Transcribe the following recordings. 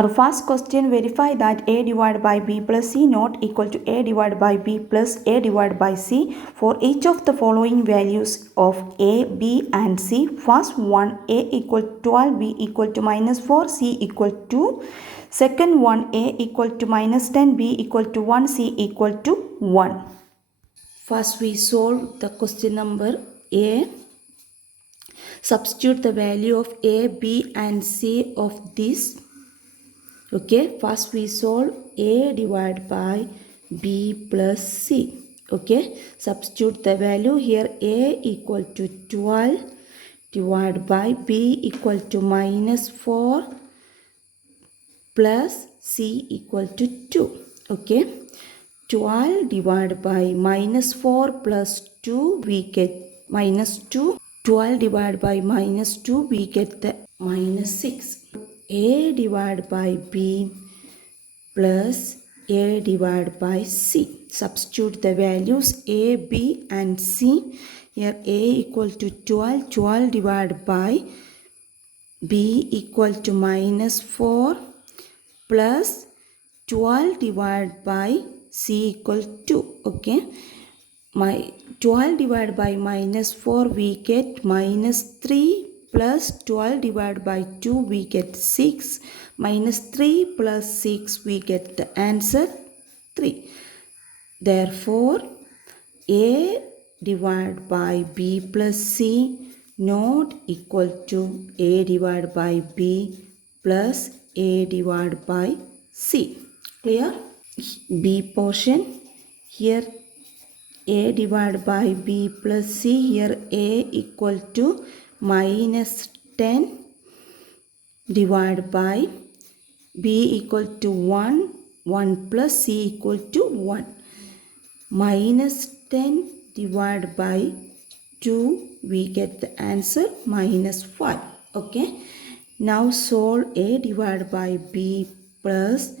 Our first question, verify that a divided by b plus c not equal to a divided by b plus a divided by c for each of the following values of a, b and c. First one, a equal to 12, b equal to minus 4, c equal to. Second one, a equal to minus 10, b equal to 1, c equal to 1. First we solve the question number a. Substitute the value of a, b and c of this. Okay, first we solve a divided by b plus c. Okay, substitute the value here. A equal to 12 divided by b equal to minus 4 plus c equal to 2. Okay, 12 divided by minus 4 plus 2, we get minus 2. 12 divided by minus 2, we get the minus 6. A divided by b plus a divided by c. Substitute the values a, b and c. Here a equal to 12. 12 divided by b equal to minus 4 plus 12 divided by c equal to. Okay. My 12 divided by minus 4, we get minus 3 plus 12 divided by 2, we get 6. Minus 3 plus 6, we get the answer 3. Therefore, a divided by b plus c not equal to a divided by b plus a divided by c. Clear? B portion. Here a divided by b plus c. Here a equal to minus 10 divided by b equal to 1. 1 plus c equal to 1. Minus 10 divided by 2, we get the answer minus 5. Okay. Now solve a divided by b plus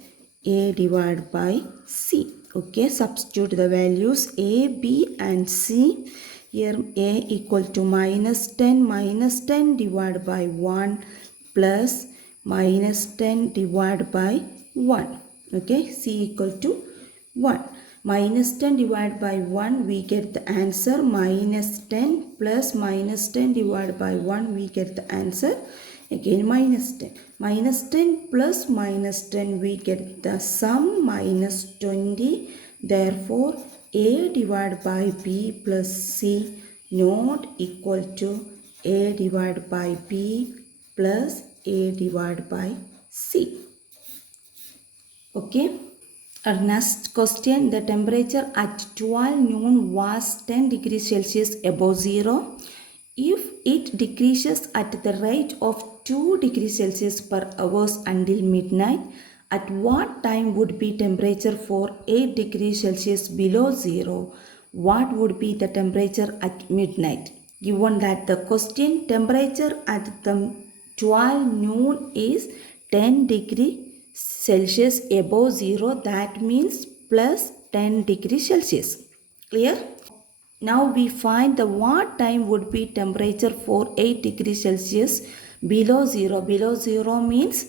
a divided by c. Okay, substitute the values a, b and c. Here a equal to minus 10 divided by 1 plus minus 10 divided by 1. Okay, c equal to 1. Minus 10 divided by 1, we get the answer minus 10 plus minus 10 divided by 1, we get the answer again minus 10. Minus 10 plus minus 10, we get the sum minus 20. Therefore, a divided by b plus c not equal to a divided by b plus a divided by c. Okay. Our next question, the temperature at 12 noon was 10 degrees Celsius above zero. If it decreases at the rate of 2 degrees Celsius per hour until midnight, at what time would be temperature for 8 degrees Celsius below zero? What would be the temperature at midnight? Given that the question, temperature at the 12 noon is 10 degree Celsius above zero, that means plus 10 degrees Celsius. Clear? Now we find the what time would be temperature for 8 degrees Celsius below zero. Below zero means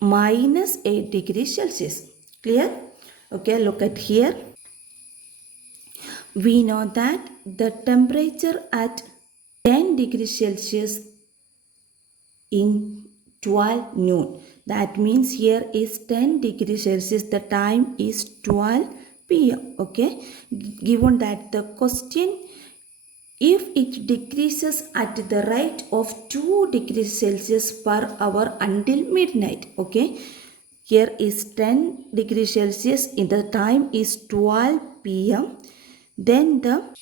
minus 8 degrees Celsius. Clear? Okay, look at here. We know that the temperature at 10 degrees Celsius in 12 noon. That means here is 10 degrees Celsius. The time is 12 p.m. Okay. Given that the question, if it decreases at the rate of 2 degrees Celsius per hour until midnight. Okay. Here is 10 degrees Celsius. In the time is 12 p.m. Then the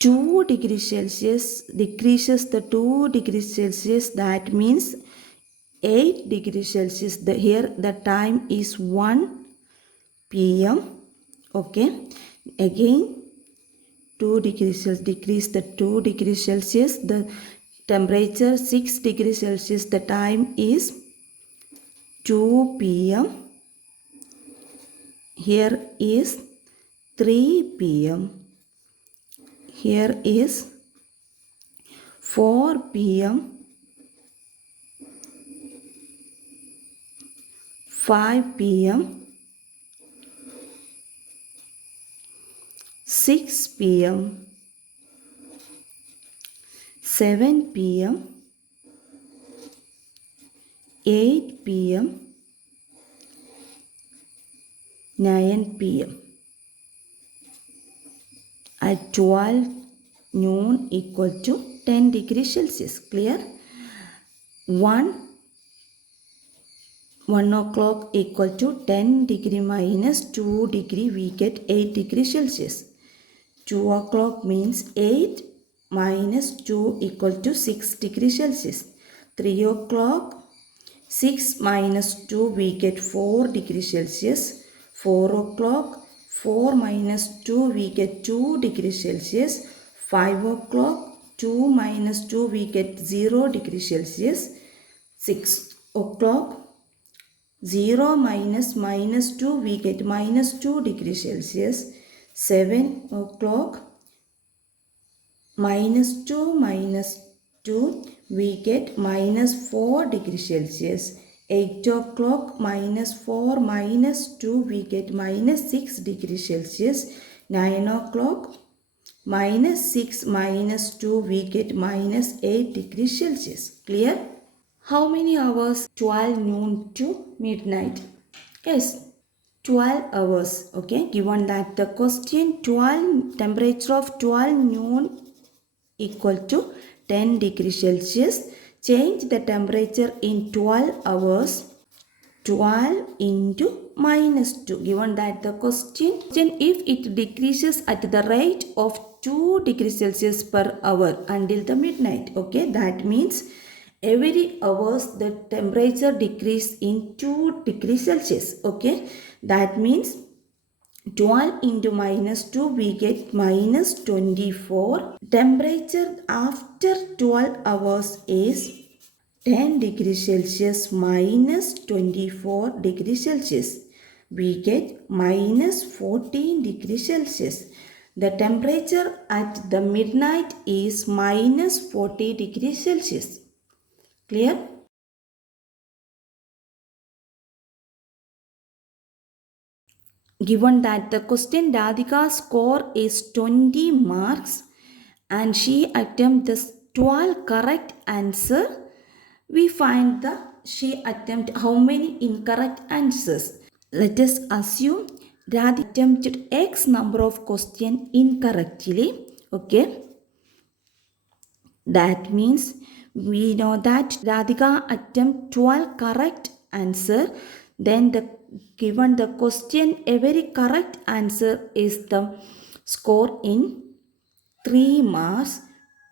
2 degrees Celsius decreases the 2 degrees Celsius. That means 8 degrees Celsius. Here the time is 1 p.m. Okay. Again 2 degrees Celsius. Decrease the 2 degrees Celsius. The temperature 6 degrees Celsius. The time is 2 p.m. Here is 3 p.m. Here is 4 p.m. 5 p.m., 6 p.m., 7 p.m., 8 p.m., 9 p.m. At 12 noon equal to 10 degrees Celsius. Clear? 1 o'clock equal to 10 degree minus 2 degree, we get 8 degrees Celsius. 2 o'clock means 8 minus 2 equal to 6 degrees Celsius. 3 o'clock, 6 minus 2 we get 4 degrees Celsius. 4 o'clock, 4 minus 2 we get 2 degrees Celsius. 5 o'clock, 2 minus 2 we get 0 degrees Celsius. 6 o'clock, 0 minus minus 2 we get minus 2 degrees Celsius. 7 o'clock, minus 2 minus 2 we get minus 4 degrees Celsius. 8 o'clock, minus 4 minus 2 we get minus 6 degrees Celsius. 9 o'clock, minus 6 minus 2 we get minus 8 degrees Celsius. Clear? How many hours? 12 noon to midnight. Yes, 12 hours. Okay, given that the question, 12 temperature of 12 noon equal to 10 degrees Celsius. Change the temperature in 12 hours. 12 into minus 2. Given that the question, if it decreases at the rate of 2 degrees Celsius per hour until the midnight. Okay, that means every hours the temperature decrease in 2 degrees Celsius. Okay, that means 12 into minus 2 we get minus 24. Temperature after 12 hours is 10 degrees Celsius minus 24 degrees Celsius. We get minus 14 degrees Celsius. The temperature at the midnight is minus 40 degrees Celsius. Clear? Given that the question, Radhika's score is 20 marks and she attempted the 12 correct answer, we find the she attempted how many incorrect answers. Let us assume Radhika attempted X number of questions incorrectly. Okay. That means we know that Radhika attempted 12 correct answer. Then given the question, every correct answer is the score in 3 marks.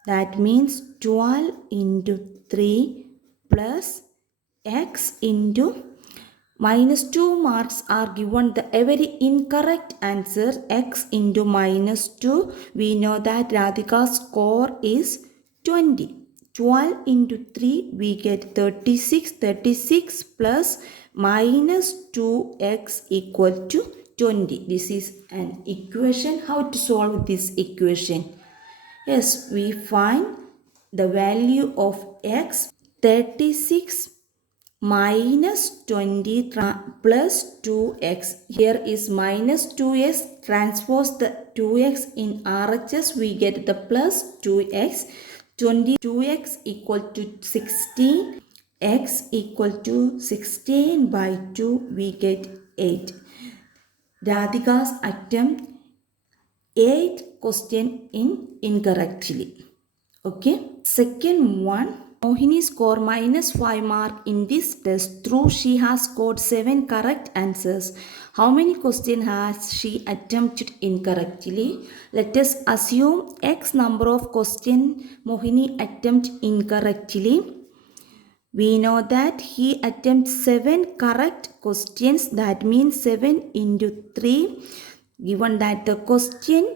That means 12 into 3 plus X into minus 2 marks are given the every incorrect answer. X into minus 2. We know that Radhika's score is 20. 12 into 3 we get 36. 36 plus minus 2x equal to 20. This is an equation. How to solve this equation? Yes, we find the value of x. 36 minus 20 plus 2x. Here is minus 2x. Transpose the 2x in RHS. We get the plus 2x. 22x equal to 16. X equal to 16 by 2. We get 8. Radhika's attempt 8 question incorrectly. Okay. Second one, Mohini score minus 5 mark in this test through she has scored 7 correct answers. How many questions has she attempted incorrectly? Let us assume X number of questions Mohini attempt incorrectly. We know that he attempts 7 correct questions. That means 7 into 3. Given that the question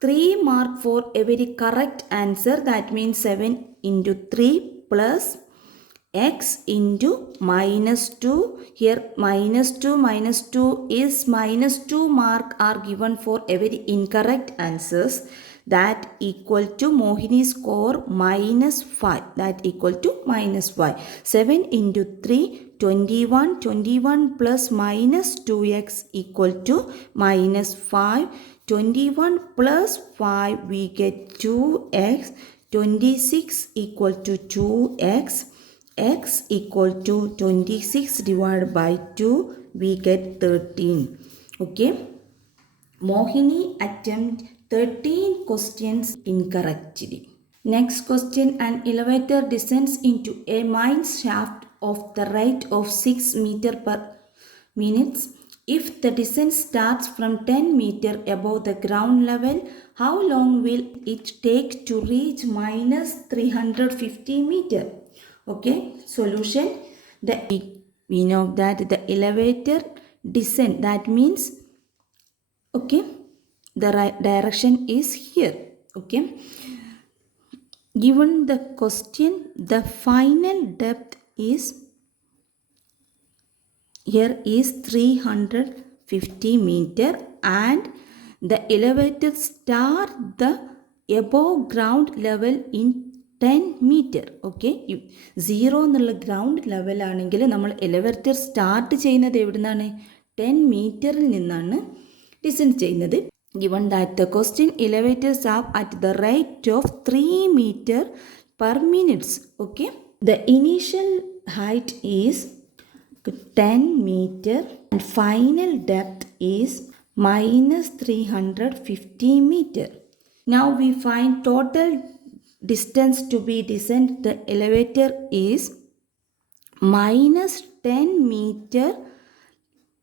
3 mark for every correct answer, that means 7 into 3 plus x into minus 2. Here minus 2 is minus 2 mark are given for every incorrect answers. That equal to Mohini score minus 5. That equal to minus 5. 7 into 3, 21 plus minus 2x equal to minus 5. 21 plus 5 we get 2x. 26 equal to 2x. X equal to 26 divided by 2 we get 13. Okay. Mohini attempt 13 questions incorrectly. Next question, an elevator descends into a mine shaft of the rate of 6 meter per minute. If the descent starts from 10 meter above the ground level, how long will it take to reach minus 350 meter? Okay, solution. We know that the elevator descent, that means, okay, the right direction is here. Okay. Given the question, the final depth is, here is 350 meter and the elevator start the above ground level in 10 meter. Okay, 0 എന്നുള്ള ground level ആണെങ്കിൽ നമ്മൾ elevator start ചെയ്യുന്നത് എവിടെ നിന്നാണ്? 10 മീറ്ററിൽ നിന്നാണ് descend ചെയ്യുന്നത്. Given that the question, elevators are at the rate of 3 meter per minute. Okay, the initial height is 10 meter and final depth is minus 350 meter. Now we find total distance to be descended. The elevator is minus 10 meter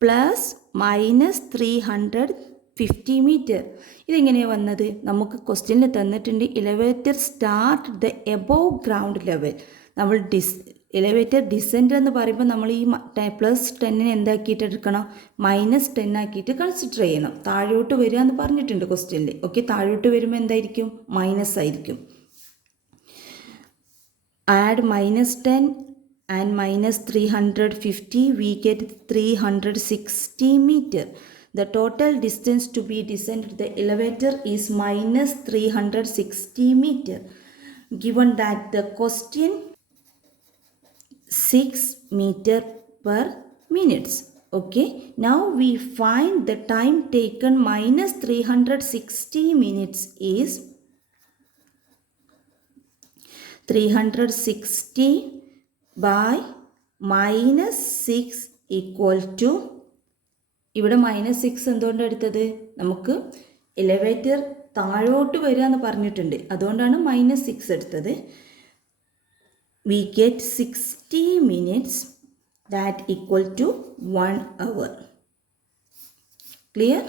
plus minus 350 meter. ഇതെങ്ങനെയാണ് വന്നത്? നമുക്ക് ക്വസ്റ്റ്യനിൽ തന്നിട്ടുണ്ട് elevator start the above ground level. നമ്മൾ elevator descend എന്ന് പറയുമ്പോൾ നമ്മൾ ഈ പ്ലസ് 10 എന്താക്കിയിട്ട് എടുക്കണം? മൈനസ് 10 ആക്കിയിട്ട് കൺസിഡർ ചെയ്യണം. താഴോട്ട് വരിക എന്ന് പറഞ്ഞിട്ടുണ്ട് ക്വസ്റ്റ്യനിൽ. ഓക്കെ, താഴോട്ട് വരുമ്പോൾ എന്തായിരിക്കും? മൈനസ് ആയിരിക്കും. Add minus 10 and minus 350 we get 360 meter. The total distance to be descended the elevator is minus 360 meter. Given that the question 6 meter per minutes. Okay, now we find the time taken minus 360 minutes is 360 by minus 6 equal to, ഇവിടെ minus 6 എന്തുകൊണ്ട് എടുത്തത്? നമുക്ക് elevator താഴോട്ട് വരിക എന്ന് പറഞ്ഞിട്ടുണ്ട്, അതുകൊണ്ടാണ് minus 6 എടുത്തത്. We get 60 minutes that equal to 1 hour. Clear?